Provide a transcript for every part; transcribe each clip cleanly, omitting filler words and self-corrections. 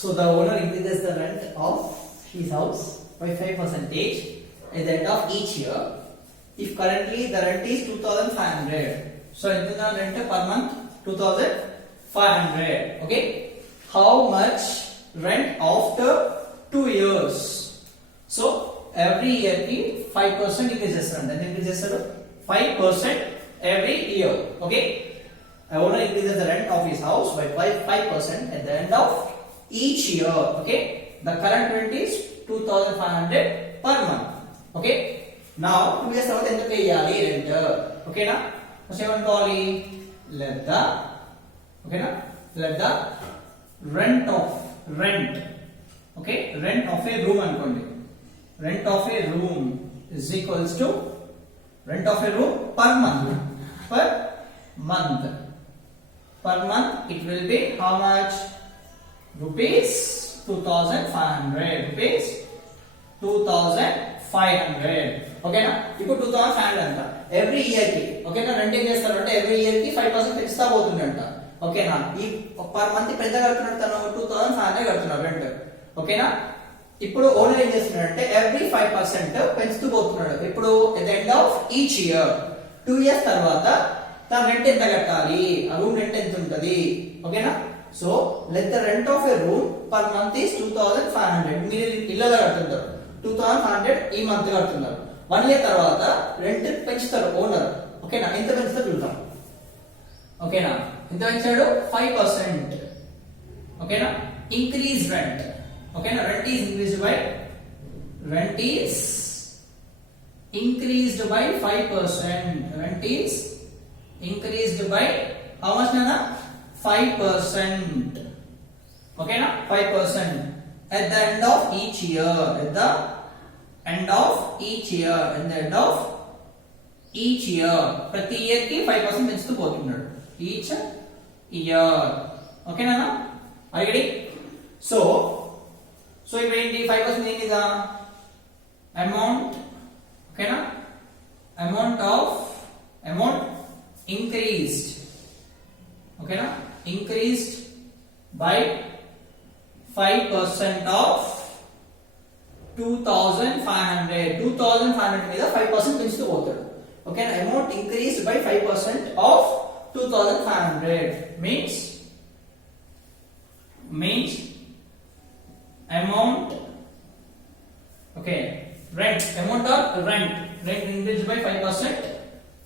So the owner increases the rent of his house by 5% at the end of each year. If currently the rent is 2,500, so into the rent per month 2,500. Okay, how much rent after 2 years? So every year ki 5% increases rent. And increases 5% every year. Okay, a owner increases the rent of his house by 5% at the end of each year. Okay, the current rent is 2,500 per month. Okay, now 2 years తర్వాత ఎంత pay చేయాలి rent? ఓకేనా, first ఏమనుకోవాలి, let the rent of a room అనుకోండి. Rent of a room is equals to rent of a room per month. Per month it will be how much? Rupees 2,500. Rupees 2,500. ఓకేనా, ఇప్పుడు 2,500 అంట every year కి. ఓకేనా, rent ఏం చేస్తారంటే every year కి 5% పెంచుతా పోతుందంట. ఓకేనా, ఈ పర్ మంత్ పెద్ద కడుతున్నాడు, తను 2,500 కడుతున్నాడు రెంట్. ఓకేనా, ఇప్పుడు ఓనర్ ఏం చేస్తున్నాడంటే ఎవ్రీ 5% పెంచుతూ పోతున్నాడు. ఇప్పుడు at the end of each year 2 years తర్వాత తన రెంట్ ఎంత కట్టాలి, ఆ రూమ్ రెంట్ ఎంత ఉంటది? ఓకేనా, so let the rent of a room per month is 2,500. మీరు ఇళ్ళలో కడుతుంటారు 2,500 ఈ మంత్ కడుతున్నారు. 1 ఇయర్ తర్వాత రెంట్ పెంచుతారు ఓనర్. ఓకేనా, ఎంత పెంచుతారు చూద్దాం. ఓకేనా, ఎంత పెంచాడు? 5%. ఓకేనా, ఇంక్రీజ్ రెంట్. ఓకేనా, rent is increased by 5%. Rent is increased by how much nana? 5%. Okay na, 5% at the end of each year. At the end of each year. ప్రతి ఇయర్ కి 5% పెంచుతూ పోతున్నాడు. Each year. ఓకే నా, ready? So ఇప్పుడు ఏంటి? 5% ఏంటి? Amount. ఓకేనా, amount increased. ఓకేనా, increased by 5% of 2,500. 2,500 మీద 5% పెంచుతూ పోతాడు. ఓకేనా, amount increased by 5% of 2,500 means amount. Okay, rent increased by 5%.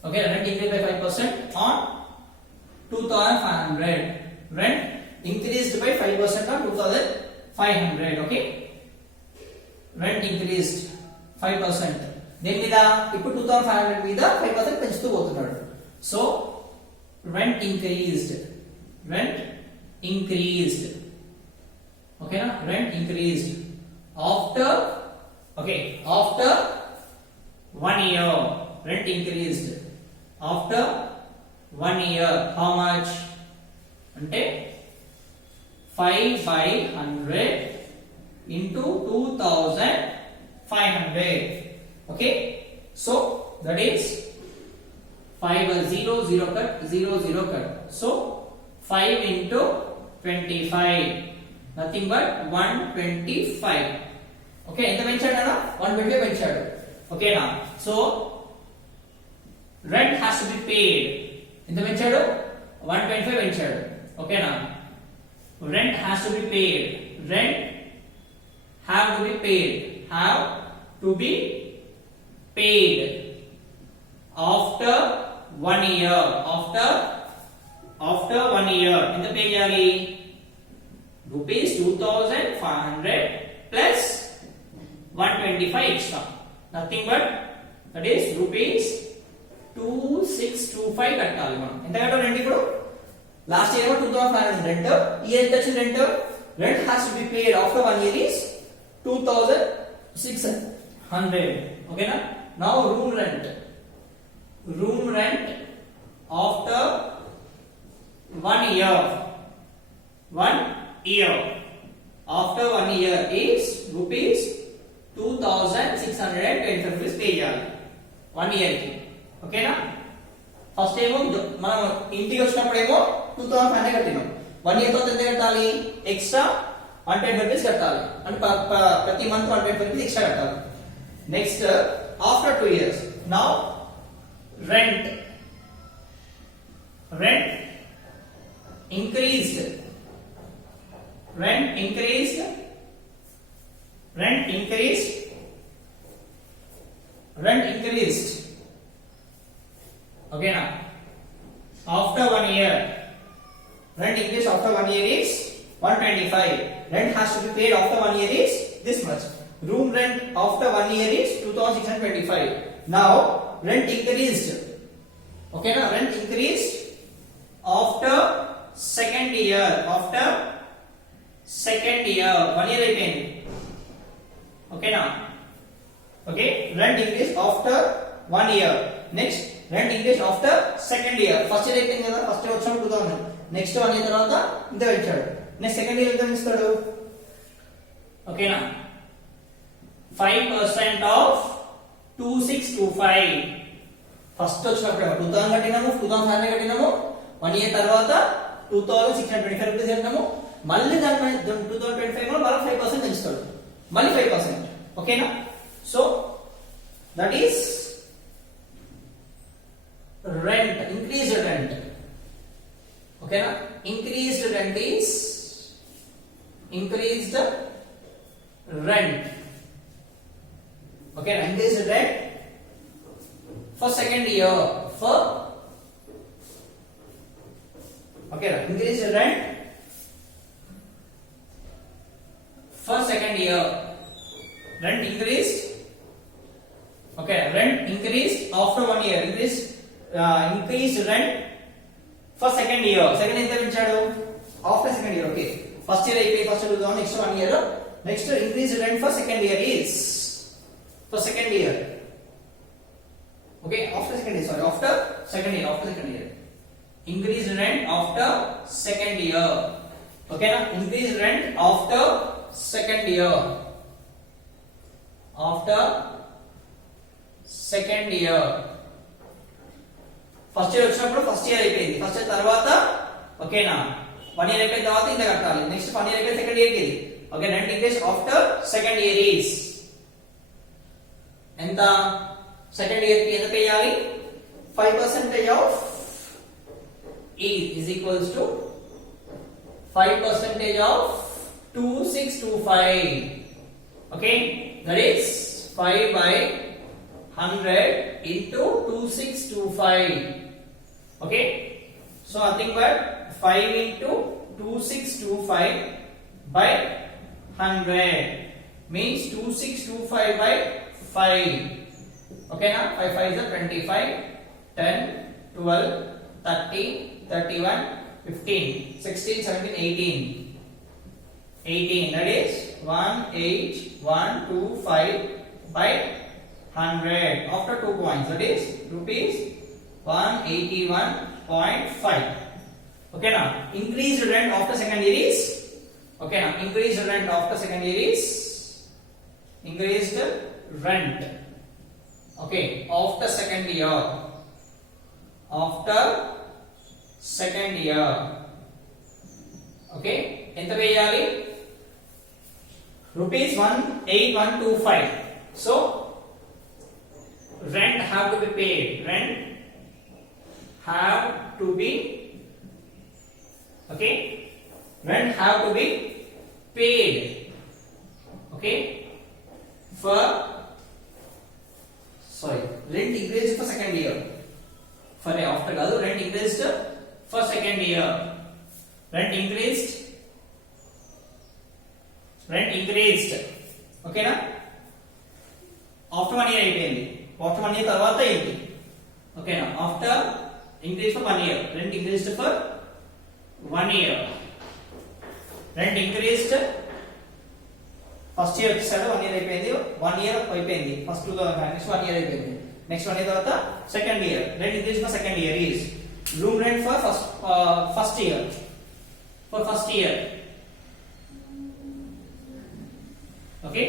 Okay, rent increased by 5% on 2,500. Rent increased by 5% on 2,500. Okay, rent increased 5%. దేని మీద? ఇప్పుడు 2,500 మీద 5% పెంచుతూ పోతున్నాడు. So rent increased. ఓకేనా, rent increased after 1 year. Rent increased after 1 year. How much? అంటే 5/100 into 2,500. Okay, so that is 5 0 0 cut 0 0 cut. So 5 into 25, nothing but 125. Okay, ఎంత పెంచాడు అన్న? 125 పెంచాడు. ఓకేనా, so rent has to be paid. ఎంత పెంచాడు? 125 పెంచాడు. ఓకేనా, rent has to be paid. Rent have to be paid after 1 year. After 1 year ఎంత పే చేయాలి? Rupees 2,500 plus 125 extra, nothing but that is rupees 2,625 కట్టాలి మనం. ఎంత కట్టాలి రెంట్? ఇప్పుడు లాస్ట్ ఇయర్ 2,500 రెంట్, ఈ ఇయర్ ఎంత వచ్చింది rent? Rent has to be paid after 1 year is 2,600. Okay na? Now room rent after 1 year. After 1 year is rupees 2,625 rupees pay చేయాలి 1 year కి. ఓకేనా, ఫస్ట్ ఏమో మనం ఇంటికి వచ్చినప్పుడు ఏమో 2,500 కట్టినాం. 1 year తర్వాత ఎంత కట్టాలి? ఎక్స్ట్రా 110 రూపీస్ కట్టాలి అంటే ప్రతి మంత్ 120 రూపీస్ ఎక్స్ట్రా కట్టాలి. Next after 2 years now rent increased rent increased okay now after 1 year rent increase after 1 year is 125. Rent has to be paid after 1 year is this much. Room rent after 1 year is 2625. Now rent increased okay now rent increased after second year 1 year again okay now okay rent increase after 1 year. Next rent increase after second year. First year అయిపోయింది కదా, first year వచ్చాడు 2000, next 1 year తర్వాత ఇంత పెంచాడు, next second year ఎంత ఇస్తాడు ఓకేనా 5% of 2625. First వచ్చినప్పుడు 2000 కట్టినాము, 2500 కట్టినాము, 1 year తర్వాత 2625 రూపీస్ కట్టినాము, మళ్ళీ దాని 2025 లో మళ్ళీ 5% పెంచుతాడు, మళ్ళీ 5% ఓకేనా. So that is rent, increased rent okay na, increased rent is increased rent okay na, increased rent for second year for okay na, increased rent for second year, rent increased okay, rent increased after 1 year, increased rent for second year. Second ఎంత పెంచాడు after second year okay, first year అయిపోయి first 2000, next 1 year, next increased rent for second year is for second year okay, after second year sorry, after second year increased rent after second year okay na, increased rent after second year first year వచ్చినప్పుడు first year అయిపోయింది, first year తర్వాత ఓకేనా 1 year అయిపోయిన తర్వాత ఇంత కట్టాలి, next 1 year అయిపోయి second year కి okay. Rent increase after second year is ఎంత, సెకండ్ ఇయర్ కి ఎంత పే చేయాలి 5% of is equals to 5% of 2625 okay, that is 5 by 100 into 2625 okay. So nothing but 5 into 2625 by 100 means 2625 by 5 okay now 5 5 is 25 10 12 30 31 15 16 17 18 that is 18125 by 100 after 2 points, that is rupees 181.5 okay now. Increased rent after second year is okay now, increased rent after second year is increased rent okay after second year okay ఎంత pay చేయాలి rupees 18125. So rent have to be paid, rent have to be okay, rent have to be paid okay for sorry, rent increased for second year for after కాదు, rent increased for second year, rent increased ఓకేనా after 1 year అయిపోయింది, after 1 year తర్వాత ఏంటి ఓకేనా, after increase for 1 year, rent increased for 1 year, rent increased first year వచ్చేసాడు 1 year అయిపోయింది, 1 year అయిపోయింది first 2000 next 1 year అయిపోయింది, నెక్స్ట్ 1 year తర్వాత second year, rent increase for second year is room rent for first year okay,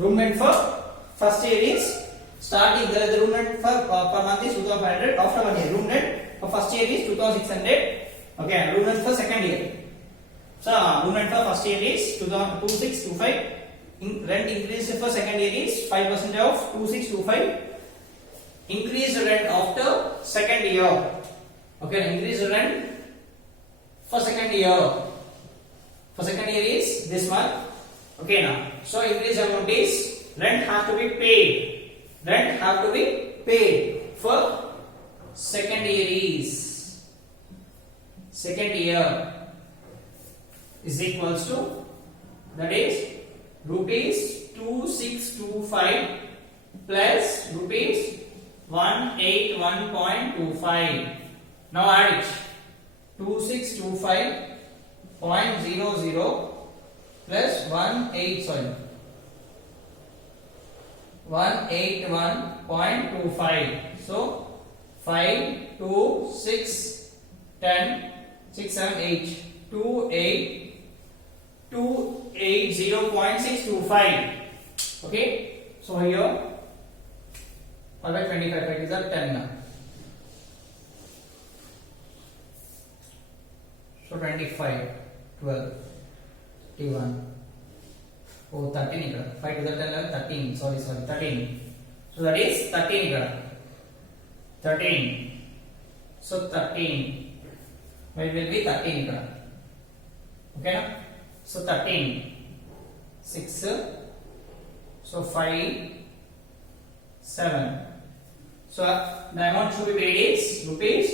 room rent for first year is starting the room rent for per month is 2500 after 1 year, room rent for first year is 2600 okay, room rent for second year So room rent for first year is 2625. Rent increase for second year is 5% of 2625. Increased rent after second year. Okay, increased rent for second year. For second year is this month. Okay now. So increased amount is rent have to be paid. Rent have to be paid for second year is equals to, that is rupees 2625 plus rupees 181.25. Now add it. 2625.00 plus 181.25. So 5, 2, 6, 10, 6, 7, 8, 280.625. Okay, so here 5 by 25, it is a 10 now. So 25, 12, 31. Oh, 13 here. 5 to the 10, 13. Sorry, 13. So that is 13 here. 13. So 13. Where will be 13 here? Okay, na? So 13. 6. So 5, 7. So the amount to be paid is rupees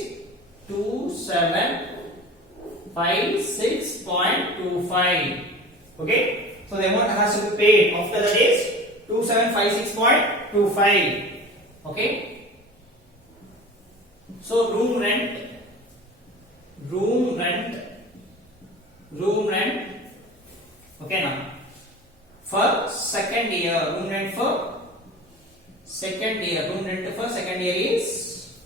2756.25. Okay. So the amount has to be paid after that is 2756.25. Okay. So room rent. Okay now. For second year, room rent for second year. Room rent for second year is,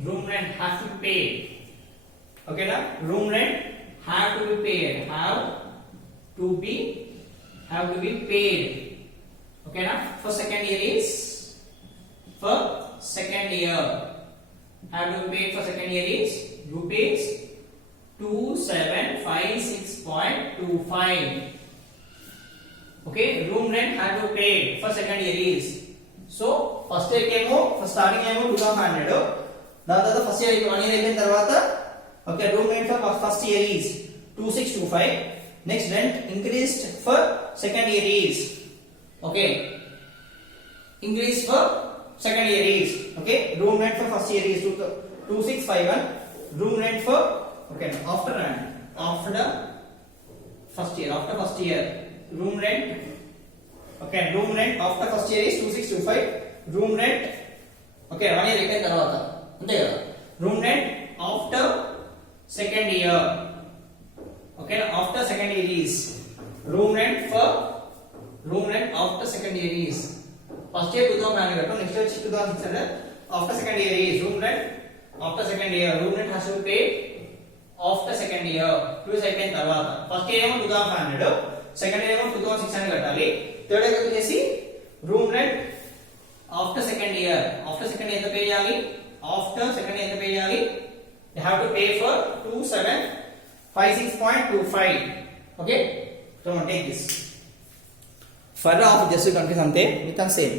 room rent has to be paid. Okay now. Room rent have to be paid. Have to be paid. Okay now. For second year is, for second year have to be paid for second year is rupees 2756.25. Okay, room rent have to be paid for second year is, so first year కేమో for starting ఏమో 2500, దాని తర్వాత first year 1 year అయిపోయిన తర్వాత okay, room rent for first year is 2625. Next, rent increased for second year is, okay, increase for second year is, okay, room rent for first year is 2651. Room rent for, okay, after the first year room rent, okay, room rent after first year is 2625. Room rent, okay, 1 year అయిపోయిన తర్వాత అంతే కదా. Room rent after second year, okay, after second year is room rent after second year is, first year 2900, next year 2600. After second year is room rent after second year. Room rent has to be paid after second year. 2 years అయిపోయిన తర్వాత first year ఏమో 2500, second year ఏమో 2600 కట్టాలి. Third year వచ్చేసి room rent after second year. After second year ఎంత pay చేయాలి? After second year ఎంత pay చేయాలి? You have to pay for 2756.25. Okay, so take this. Further of just confuse ante with the same.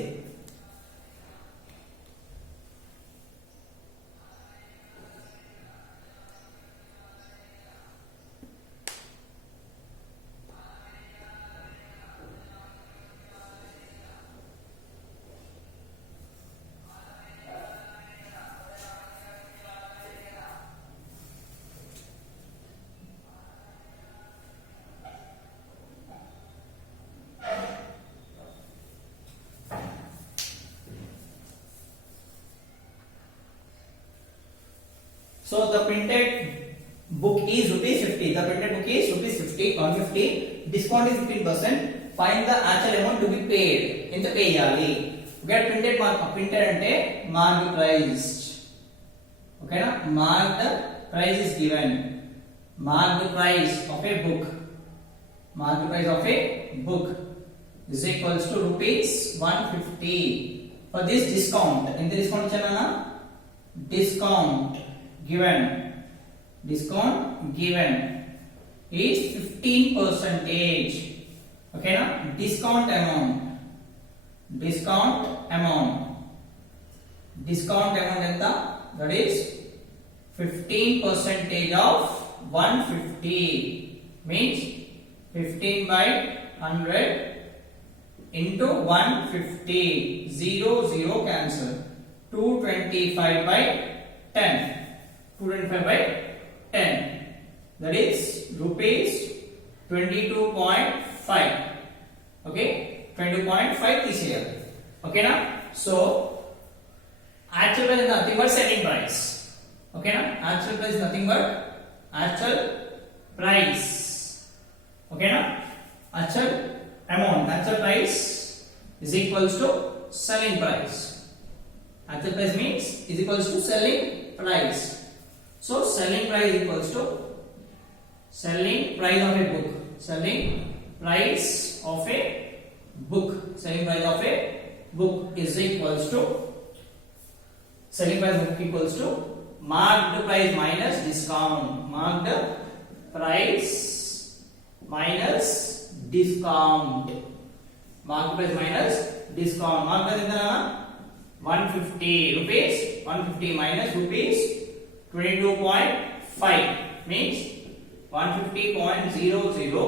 So the printed book is rupees 50. The printed book is rupees 50 or 50. Discount is 15%. Find the actual amount to be paid. ఎంత pay చేయాలి? Get printed mark. Printed అంటే marked price. Okay na? Marked price is given. Marked price of a book. Marked price of a book is equals to rupees 150. For this discount, ఎంత discount ఇచ్చానా? Discount given is 15 percentage. Okay na? Discount amount enta, that is 15 percentage of 150, means 15 by 100 into 150, 0 cancel, 225 by 10, 225 by 10, that is rupees 22.5. Okay, 22.5 తీసేయాలి. ఓకేనా? So actual price is nothing but selling price. ఓకేనా? actual price is nothing but actual price. ఓకేనా? actual amount, actual price is equals to selling price. Actual price means is equals to selling price. So selling price equals to selling price of a book. Selling price of a book. Selling price of a book is equals to selling price of book equals to marked price minus discount. Marked price minus discount. Marked price minus discount. Marked price ఎంత 150 rupees. 150 minus rupees 22.5 means 150.00,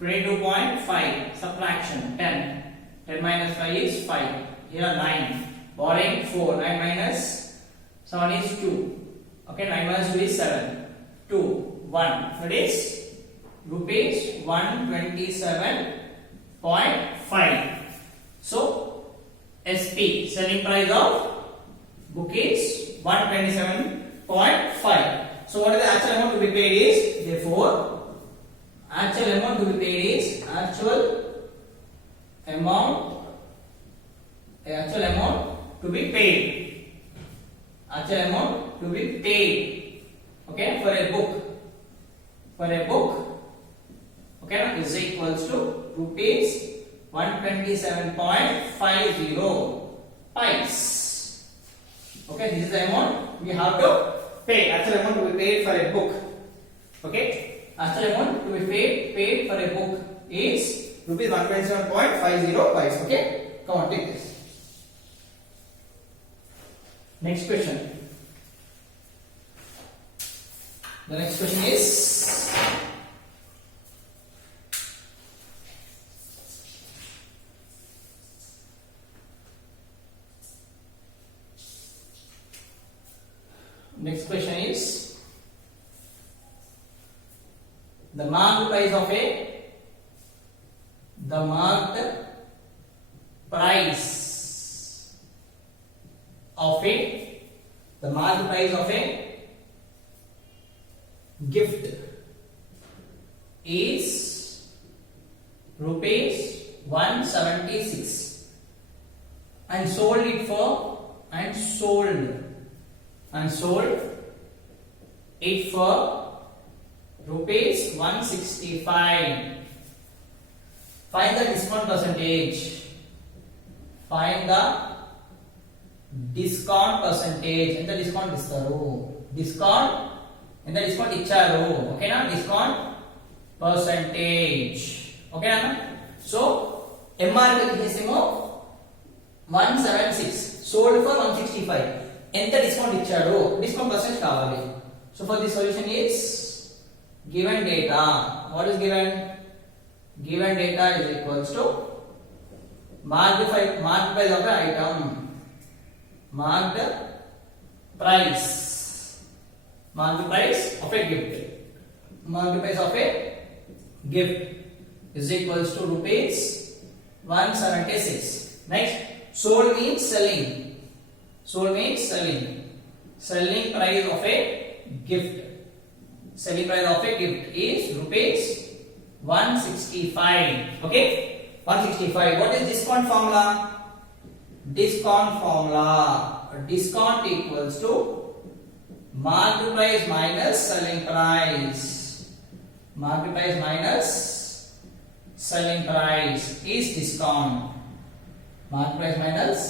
22.5, subtraction 10. 10 minus 5 is 5. Here 9. Borrowing 4. 9 minus 7 is 2. Okay, 9 minus 2 is 7. 2, 1. That is rupees 127.5. So SP, selling price of book is 127.5. So what is the actual amount to be paid is, therefore actual amount to be paid is actual amount to be paid. Actual amount to be paid. Okay, for a book. Okay, is equals to rupees 127.50 pies. Okay, this is the amount we have to pay. Actual amount to be paid for a book. Okay, actual amount to be paid for a book is rupees 127.50 pies. Okay, come on, take this. Next question. The next question is the marked price of a gift is rupees 176 and sold it for rupees 165. Find the discount percentage. ఎంత discount ఇస్తారు? ఎంత discount ఇచ్చారు? ఓకేనా? Discount percentage. ఓకేనా? So MRP చేసేమో 176, sold for 165. ఎంత discount ఇచ్చాడు? Discount percentage కావాలి. So for the solution is given data. What is given? Given data is equals to marked price of an item. Marked price of a gift. Marked price of a gift is equals to rupees 176. Next, sold means selling. Selling price of a gift. Selling price of a gift is rupees 165. Okay, 165. What is discount formula? Discount equals to marked price minus selling price. Marked price minus selling price is discount. Marked price minus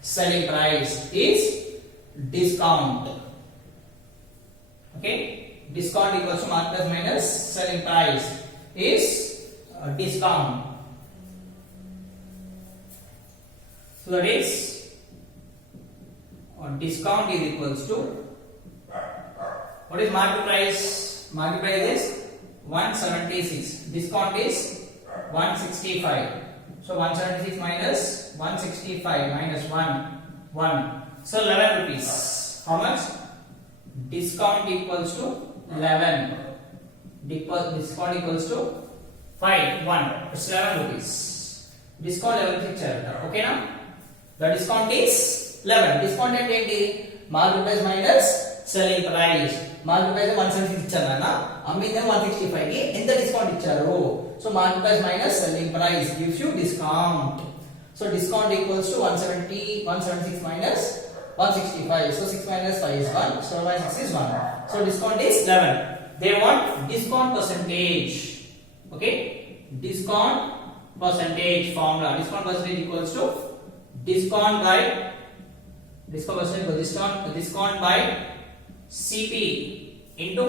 selling price is discount. Okay, discount equals to market price minus selling price is discount. So that is discount is equals to, what is market price? Market price is 176. Discount is 165. So 176 minus 165 minus 1. So 11 rupees. How much? Discount equals to 11. Discount equals to 1. It's 11 rupees. Discount 11 picture. Okay now? The discount is 11. Discount అంటే ఏంటి? Market price minus selling price. Market price 176 ఇచ్చారు అన్న, అమ్మిందేమో 165 కి ఎంత discount ఇచ్చారు? So market price minus selling price gives you discount. So discount equals to 176 minus 165. So 6 minus 5 is 1. So 1 6 is 1. So discount is 11. They want discount percentage. Okay? Discount percentage formula. Discount percentage equals to discount by CP into 100.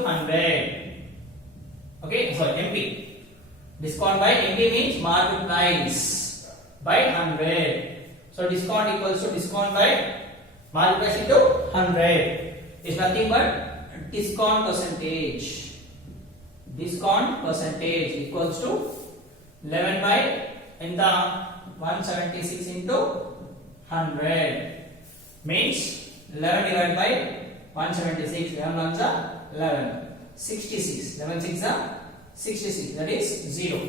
Okay? Sorry, MP. Discount by MP means market price by 100. So discount equals to discount by market price into 100 is nothing but discount percentage. Discount percentage equals to 11 by enta 176 into 100 means 11 divided by 176. 11 ones are 11. 66. 11 6 are 66. That is 0.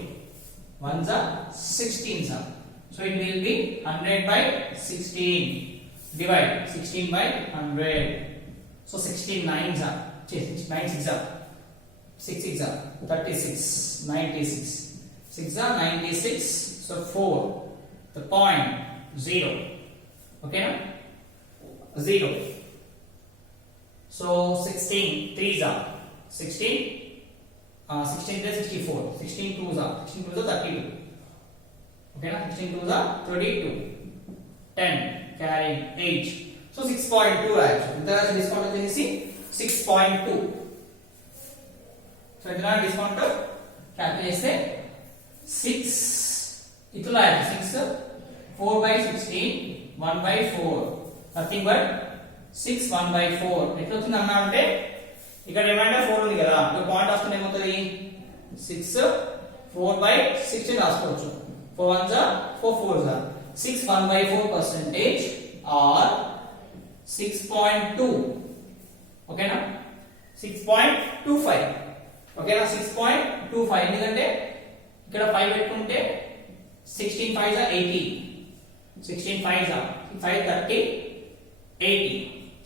Ones are 16s are. So it will be 100 by 16. Divide 16 by 100. So 16 9s are. 9 6 are. 6 6 are 36. 96. 6 are 96. So 4. The point 0. Okay now? 0. So 16 3s are 16. 16 plus 64. 16 2s are 32. Okay now? 16 2s are 32. 10 carrying 8. So 6.2 actually. The discount is 6.2. So the discount calculate 6. Itula 6. 4 by 16. 1 by 4. Nothing but 6 1 by 4. ఎట్లా వచ్చింది అన్నా అంటే ఇక్కడ reminder 4 ఉంది కదా, ఈ point వస్తుంది ఏమవుతుంది 6 4 by 16 రాసుకోవచ్చు. 4 1s are 4 4s are 6 1 by 4 percentage or 6.2. Okay na? 6.25. Okay na? 6.25 ఎందుకంటే ఇక్కడ 5 పెట్టుకుంటే 16 5s are 80. 16 5s are 5 30 80.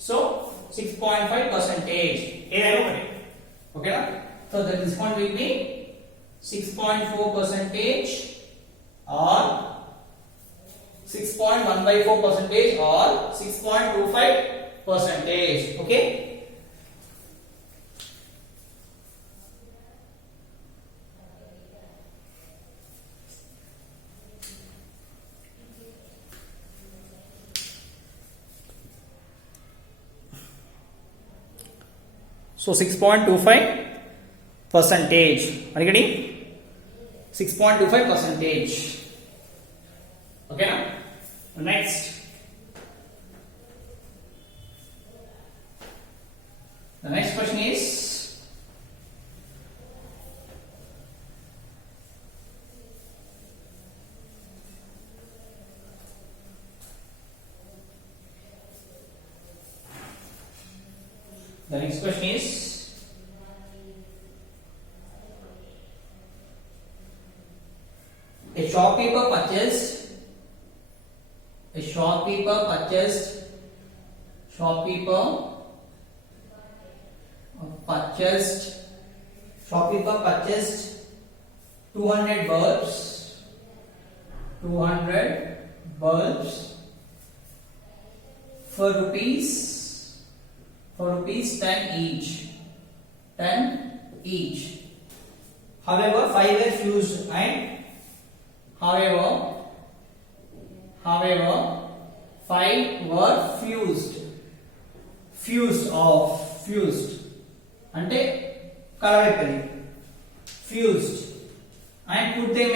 So 6.5 percentage. ఏదైనా ఒకటి. Okay na? So the discount will be 6.4 percentage or 6.1 by 4 percentage or 6.25 percentage. Okay? So 6.25 percentage. Are you getting? 6.25 percentage. Okay now? Next. The next question is a shopkeeper purchased 200 bulbs for rupees 10 each. However, 5 were fused and however 5 were fused అంటే కలవైపోయినాయి fused and put them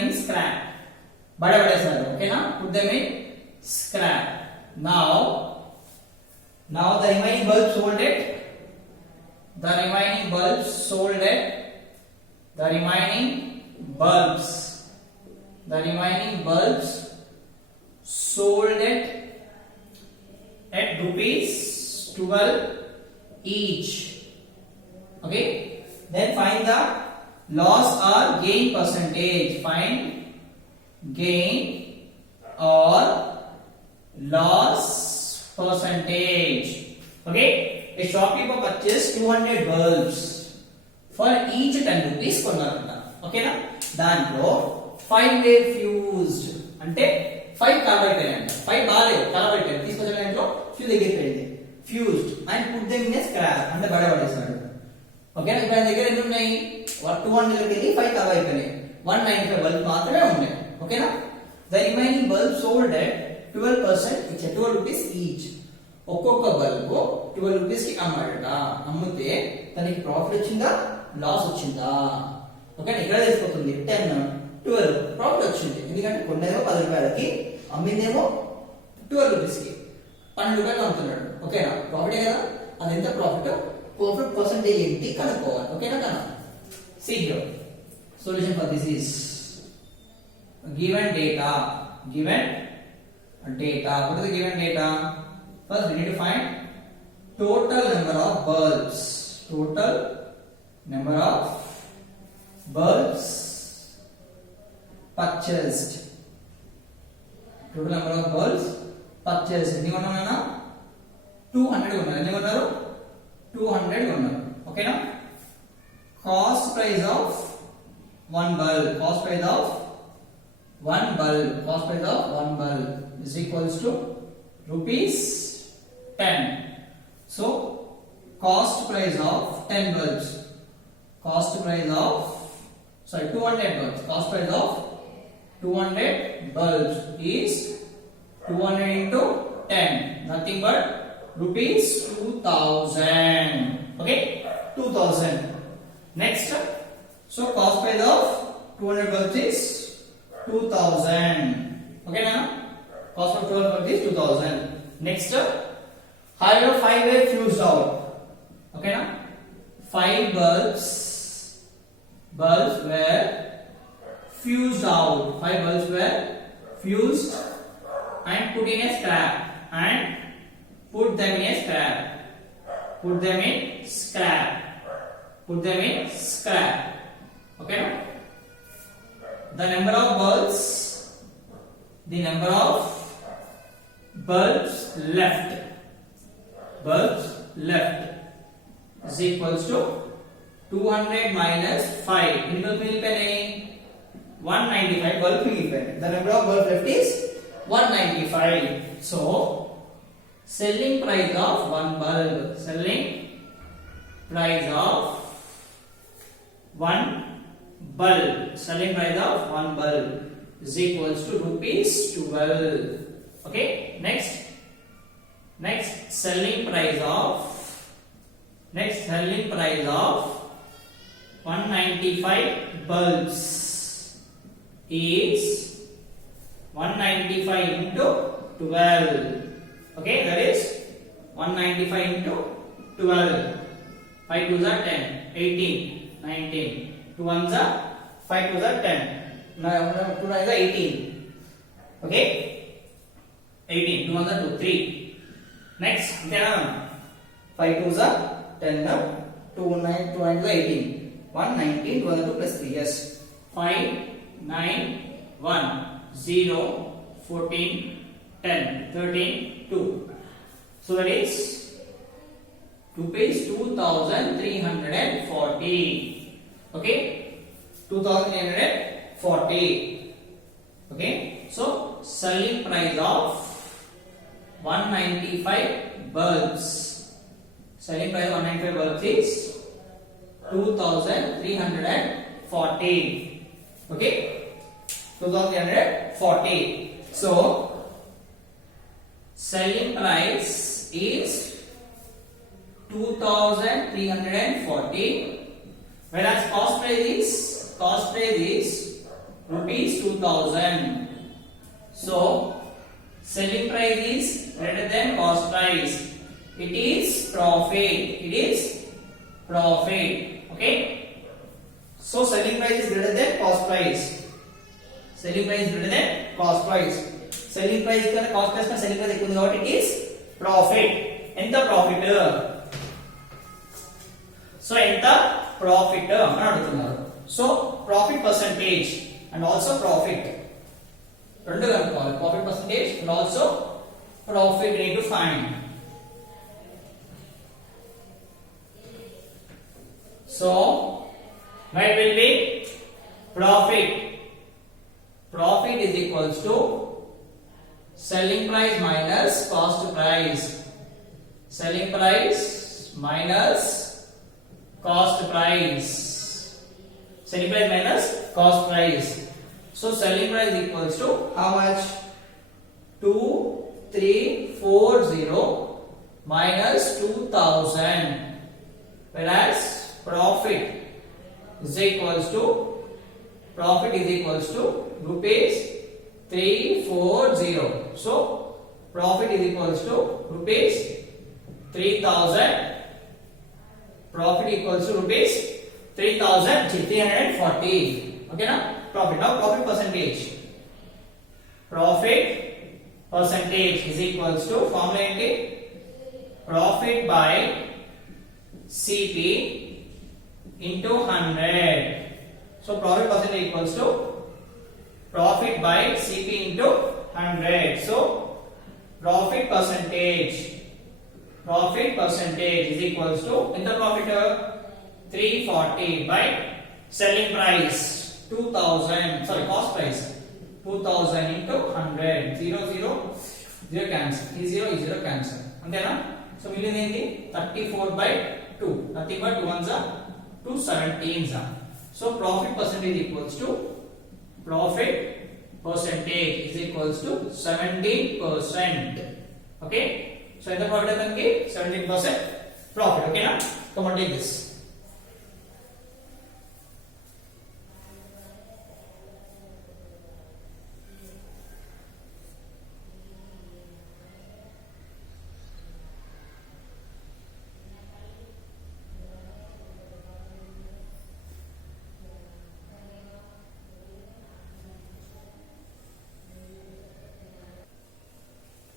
in scrap बड़े बड़े sir okay ना put them in scrap now the remaining bulbs sold at the remaining bulbs sold at rupees 12 each. Okay, then find the loss or gain percentage. Find gain or loss percentage. Okay, a shopkeeper purchased 200 bulbs for each 10 rupees కొన్నారంట ఓకేనా దాంట్లో 5 were fused అంటే 5 colour అయిపోయాయంట 5 బాలేదు colour అయిపోయాయి తీసుకొచ్చిన దాంట్లో fuse ఎగిరిపోయింది fused and put them in scrap అంటే బడబడేసాడు ఓకేనా ఇప్పుడు ఆయన దగ్గర ఎన్ని ఉన్నాయి 200 కి వెళ్ళి 5 కలర్ అయిపోయినాయి 195 బల్బ్ మాత్రమే ఉన్నాయి ఓకేనా the remaining bulb sold at 12% ఇచ్ 12 రూపీస్ ఈచ్ ఒక్కొక్క బల్బ్ 12 రూపీస్ కి అమ్మాడట అమ్మితే తనకి ప్రాఫిట్ వచ్చిందా లాస్ వచ్చిందా ఓకే ఇక్కడ తెలిసిపోతుంది 10 12 ప్రాఫిట్ వచ్చింది ఎందుకంటే కొన్నేమో 10 రూపాయలకి అమ్మిందేమో 12 రూపీస్ కి 12 రూపాయలు అమ్ముతున్నాడు ఓకేనా ప్రాఫిట్ కదా అది ఎంత ప్రాఫిట్ పర్సెంటేజ్ ఏంటి కనుక్కోవాలి ఓకేనా కన్నా see here solution for this is given data what is the given data first we need to find total number of bulbs purchased ఎన్ని కొన్నామన్నా 200 కొన్నారు ఎన్ని కొన్నారు 200 కొన్నారు ఓకేనా cost price of one bulb is equals to rupees 10 so cost price of 10 bulbs 200 bulbs cost price of 200 bulbs is 200 into 10 nothing but rupees 2000 okay 2000 next so cost price of 200 bulbs is 2000 okay na cost of 12 bulbs is 2000 next however 5 were fused out okay na 5 bulbs were fused out 5 bulbs were fused and put in a scrap put them in scrap okay the number of bulbs left is equals to 200 minus 5 ఎన్ని bulb మిగిలిపోయినాయి 195 bulb మిగిలిపోయినాయి the number of bulbs left is 195 so selling price of one bulb is equals to rupees 12 okay next selling price of 195 bulbs is 195 into 12 okay that is 195 into 12 5 2s are 10 18 19 2 1s are 5 2s are 10 now 2 9s are 18 okay 18 2 1s are 2 3 next 5 2s are 10 now 2 9 2 9s are 18 1 19 2 1 2 plus 3 yes 5 9 1 0 14 10 13 2 so that is rupees 2340 okay 2340 okay so selling price of 195 bulbs is 2340 okay 2340 so selling price is 2340, whereas cost price is rupees 2000. So selling price is greater than cost price. It is profit. Okay. So selling price is greater than cost price. Selling price is greater than cost price. Selling price కన్నా cost price కన్నా selling price ఎక్కువ ఉంది కాబట్టి it is profit. ఎంత profit? So ఎంత profit అని అడుగుతున్నారు. So profit percentage and also profit రెండు కనుక్కోవాలి. Profit percentage and also profit need to find. So what will be profit? Profit is equals to selling price minus cost price. Selling price minus cost price. Selling price minus cost price. So selling price equals to how much? 2340 minus 2000. Whereas profit is equals to rupees 340. So profit is equals to rupees 3000. Profit equals to rupees 3340. Okay na? Profit. Now profit percentage. Profit percentage is equals to formula enti profit by CP into 100. So profit percentage equals to profit by CP into 100. So profit percentage is equals to in the profit 340 by selling price 2000, sorry, cost price 2000 into 100. 0 cancel, e 0 cancel antena. So మిగిలింది ఏంటి? 34 by 2. Nothing but 2 ones are 2 17s are. So profit percentage equals to 17%. Okay. So in the profit 17% profit. Okay na? Come on, take this.